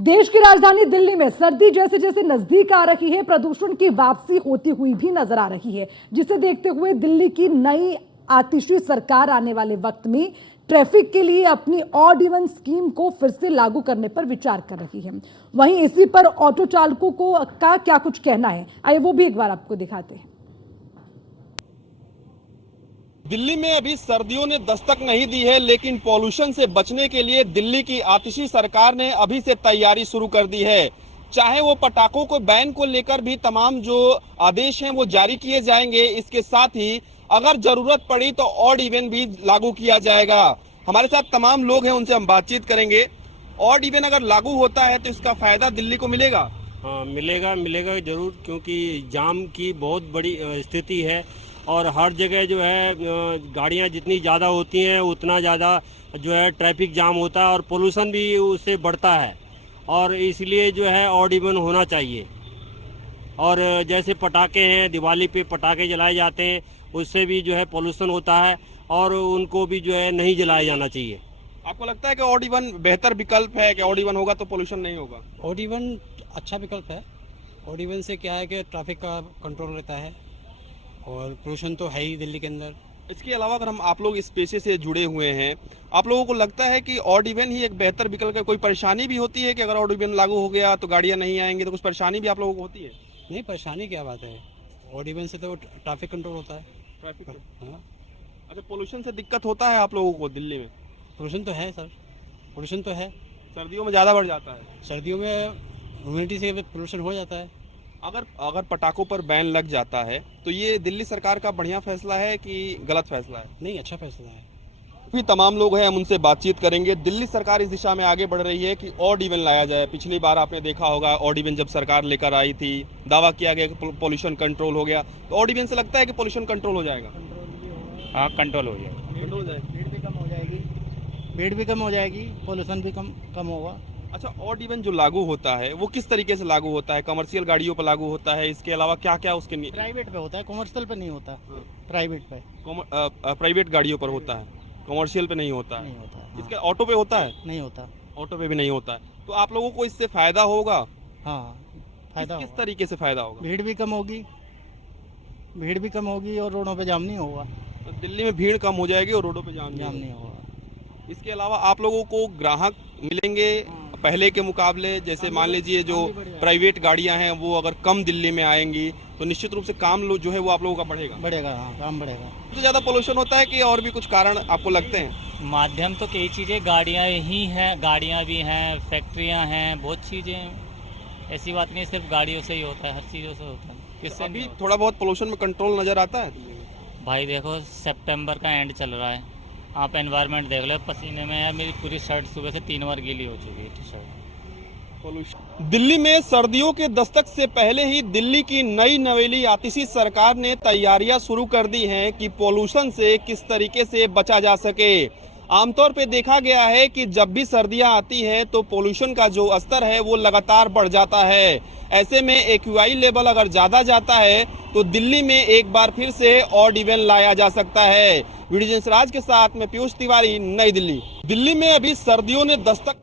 देश की राजधानी दिल्ली में सर्दी जैसे जैसे नजदीक आ रही है, प्रदूषण की वापसी होती हुई भी नजर आ रही है, जिसे देखते हुए दिल्ली की नई आतिशी सरकार आने वाले वक्त में ट्रैफिक के लिए अपनी ऑड इवन स्कीम को फिर से लागू करने पर विचार कर रही है। वहीं इसी पर ऑटो चालकों को का क्या कुछ कहना है, आइए वो भी एक बार आपको दिखाते हैं। दिल्ली में अभी सर्दियों ने दस्तक नहीं दी है, लेकिन पॉल्यूशन से बचने के लिए दिल्ली की आतिशी सरकार ने अभी से तैयारी शुरू कर दी है। चाहे वो पटाखों को बैन को लेकर भी तमाम जो आदेश हैं वो जारी किए जाएंगे, इसके साथ ही अगर जरूरत पड़ी तो ऑड इवन भी लागू किया जाएगा। हमारे साथ तमाम लोग हैं, उनसे हम बातचीत करेंगे। ऑड इवन अगर लागू होता है तो इसका फायदा दिल्ली को मिलेगा? हाँ, मिलेगा जरूर, क्योंकि जाम की बहुत बड़ी स्थिति है और हर जगह जो है गाड़ियाँ जितनी ज़्यादा होती हैं उतना ज़्यादा जो है ट्रैफिक जाम होता है और पोल्यूशन भी उससे बढ़ता है, और इसलिए जो है ऑड इवन होना चाहिए। और जैसे पटाखे हैं, दिवाली पे पटाखे जलाए जाते हैं, उससे भी जो है पोल्यूशन होता है और उनको भी जो है नहीं जलाया जाना चाहिए। आपको लगता है कि ऑड इवन बेहतर विकल्प है कि ऑड इवन होगा तो पोल्यूशन नहीं होगा? ऑड इवन अच्छा विकल्प है। ऑड इवन से क्या है कि ट्रैफिक का कंट्रोल रहता है और पोल्यूशन तो है ही दिल्ली के अंदर। इसके अलावा अगर हम आप लोग इस पेशे से जुड़े हुए हैं, आप लोगों को लगता है कि ऑड इवन ही एक बेहतर विकल्प है? कोई परेशानी भी होती है कि अगर ऑड इवन लागू हो गया तो गाड़ियां नहीं आएंगी, तो कुछ परेशानी भी आप लोगों को होती है? नहीं, परेशानी क्या बात है, ऑड इवन से तो ट्रैफिक कंट्रोल होता है। ट्रैफिक हाँ, अच्छा, पोल्यूशन से दिक्कत होता है आप लोगों को दिल्ली में? पोल्यूशन तो है सर, पोल्यूशन तो है। सर्दियों में ज़्यादा बढ़ जाता है? सर्दियों में ह्यूमिडिटी से पोल्यूशन हो जाता है। अगर पटाखों पर बैन लग जाता है तो ये दिल्ली सरकार का बढ़िया फैसला है कि गलत फैसला है? नहीं, अच्छा फैसला है। भी तमाम लोग हैं, हम उनसे बातचीत करेंगे। दिल्ली सरकार इस दिशा में आगे बढ़ रही है कि ऑड इवन लाया जाए। पिछली बार आपने देखा होगा, ऑड इवन जब सरकार लेकर आई थी, दावा किया गया कि पोल्यूशन कंट्रोल हो गया। तो ऑड इवन से लगता है कि पोल्यूशन कंट्रोल हो जाएगा? हाँ, कंट्रोल हो जाएगा। कंट्रोल हो जाएगा, भीड़ भी कम हो जाएगी, भीड़ भी कम हो जाएगी, पोल्यूशन भी कम होगा। अच्छा, ऑड इवन जो लागू होता है वो किस तरीके से लागू होता है? कमर्शियल गाड़ियों पर लागू होता है, इसके अलावा क्या क्या उसके प्राइवेट पे होता है, कमर्शियल पे नहीं होता। प्राइवेट पे प्राइवेट गाड़ियों पर होता है, कमर्शियल पे नहीं होता है? नहीं होता। हाँ, इसके ऑटो पे होता है? नहीं होता। ऑटो पे भी नहीं होता है। तो आप लोगों को इससे फायदा होगा? हाँ, फायदा किस होगा। तरीके से फायदा होगा? भीड़ भी कम होगी, भीड़ भी कम होगी और रोडों पे जाम नहीं होगा। तो दिल्ली में भीड़ कम हो जाएगी और रोडों पे जाम नहीं होगा। इसके अलावा आप लोगों को ग्राहक मिलेंगे पहले के मुकाबले? जैसे मान लीजिए जो प्राइवेट गाड़ियां हैं वो अगर कम दिल्ली में आएंगी तो निश्चित रूप से काम जो है वो आप लोगों का बढ़ेगा। हाँ, काम बढ़ेगा। सबसे ज्यादा पोल्यूशन होता है कि और भी कुछ कारण आपको लगते हैं? माध्यम तो कई चीज़ें, गाड़ियाँ ही हैं, गाड़ियाँ भी हैं, फैक्ट्रियाँ हैं, बहुत चीज़ें हैं। ऐसी बात नहीं, सिर्फ गाड़ियों से ही होता है, हर चीज़ों से होता है। किससे अभी नहीं होता? थोड़ा बहुत पोल्यूशन में कंट्रोल नजर आता है? भाई देखो, सितंबर का एंड चल रहा है, आप एनवायरनमेंट देख लो, पसीने में है। मेरी पूरी शर्ट सुबह से 3 बार गीली हो चुकी है, टी शर्ट। दिल्ली में सर्दियों के दस्तक से पहले ही दिल्ली की नई नवेली आतिशी सरकार ने तैयारियां शुरू कर दी हैं कि पोल्यूशन से किस तरीके से बचा जा सके। आमतौर पे देखा गया है कि जब भी सर्दियां आती हैं तो पोल्यूशन का जो स्तर है वो लगातार बढ़ जाता है। ऐसे में एक्यूआई लेवल अगर ज़्यादा जाता है तो दिल्ली में एक बार फिर से ऑड इवन लाया जा सकता है। वीडियो जर्नलिस्ट राज के साथ में पीयूष तिवारी, नई दिल्ली। दिल्ली में अभी सर्दियों ने दस्तक